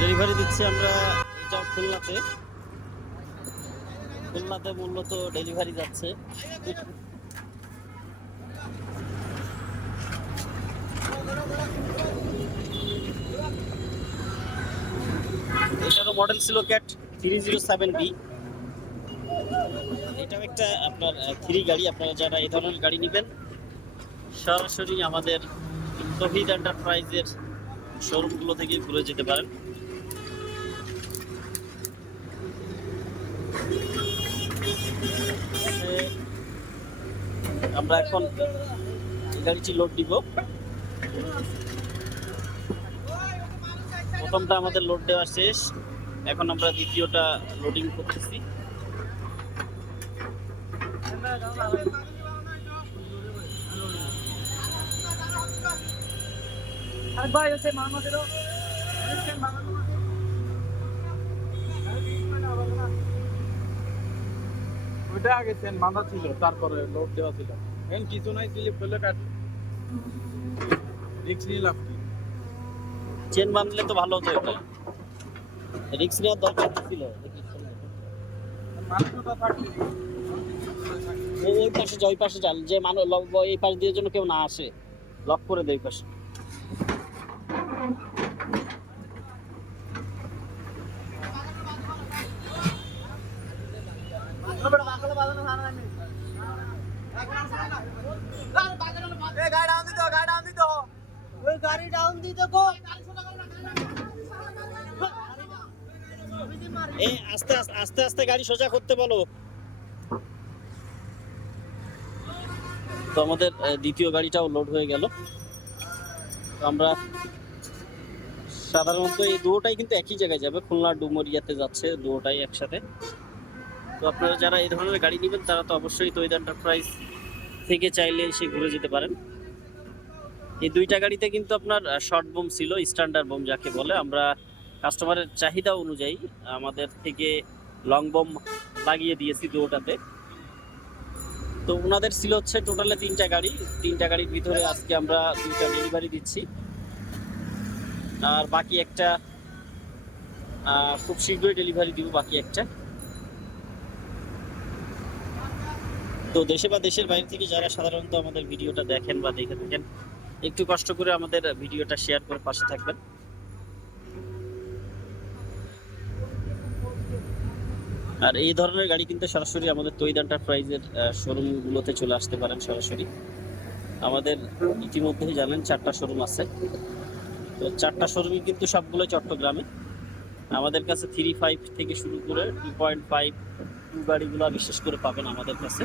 Delivery দিচ্ছি আমরা এটা খুলনাতে। খুলনাতে মূলত ডেলিভারি যাচ্ছে। এটারও মডেল ছিল Cat three zero seven B এটাও একটা আপনার থ্রি গাড়ি। আপনারা যারা এই ধরনের গাড়ি নেবেন, সরাসরি আমাদের তহিদ এন্টারপ্রাইজের শোরুমগুলো থেকে ঘুরে যেতে পারেন। আমরা এখন গাড়িটি লোড দিব প্রথমটা আমাদের লোড দেওয়া শেষ। এখন আমরা দ্বিতীয়টা লোডিং করতেছি। আরেক ভাই হচ্ছে মামা দিল ওইটা আগে সেন বাঁধা ছিল তারপরে লোড দেওয়া ছিল। এখন কিছু নাই স্লিপ করলে কাট। রিক্স নিয়ে লাভ কি? চেন বাঁধলে তো ভালো হতো এটা। রিক্স নেওয়ার দরকার ছিল। মানুষটা থাকলে ওই পাশে যা ওই পাশে যান যে মানুষ এই পাশ দিয়ে যেন কেউ না আসে লক করে দেয় পাশে। আস্তে আস্তে আস্তে আস্তে গাড়ি সোজা করতে বলো। তো আমাদের দ্বিতীয় গাড়িটাও লোড হয়ে গেল। আমরা সাধারণত এই দুটোটাই কিন্তু একই জায়গায় যাবে। খুলনা ডুমরিয়াতে যাচ্ছে দুটোটাই একসাথে। তো আপনারা যারা এই ধরনের গাড়ি নেবেন, তারা তো অবশ্যই তৈরি এন্টারপ্রাইজ থেকে চাইলে সে ঘুরে যেতে পারেন। এই দুইটা গাড়িতে কিন্তু আপনার শর্ট বোম ছিল স্ট্যান্ডার্ড বোম যাকে বলে। আমরা কাস্টমারের চাহিদা অনুযায়ী আমাদের থেকে লং বোম লাগিয়ে দিয়েছি দুটাতে তো ওনাদের ছিল হচ্ছে টোটালে তিনটা গাড়ি। তিনটা গাড়ির ভিতরে আজকে আমরা দুইটা ডেলিভারি দিচ্ছি। আর বাকি একটা খুব শীঘ্রই ডেলিভারি দিব বাকি একটা। তো দেশে বা দেশের বাইরে থেকে যারা সাধারণত আমাদের ভিডিওটা দেখেন বা দেখে থাকেন, একটু কষ্ট করে আমাদের ভিডিওটা শেয়ার করে পাশে থাকবেন। আর এই ধরনের গাড়ি কিনতে সরাসরি আমাদের তৈদ এন্টারপ্রাইজের শোরুমগুলোতে চলে আসতে পারেন সরাসরি। আমাদের ইতিমধ্যেই জানেন চারটা শোরুম আছে। তো চারটা শোরুমই কিন্তু সবগুলো চট্টগ্রামে। আমাদের কাছে থ্রি ফাইভ থেকে শুরু করে টু পয়েন্ট ফাইভ টু গাড়িগুলো বিশেষ করে পাবেন আমাদের কাছে।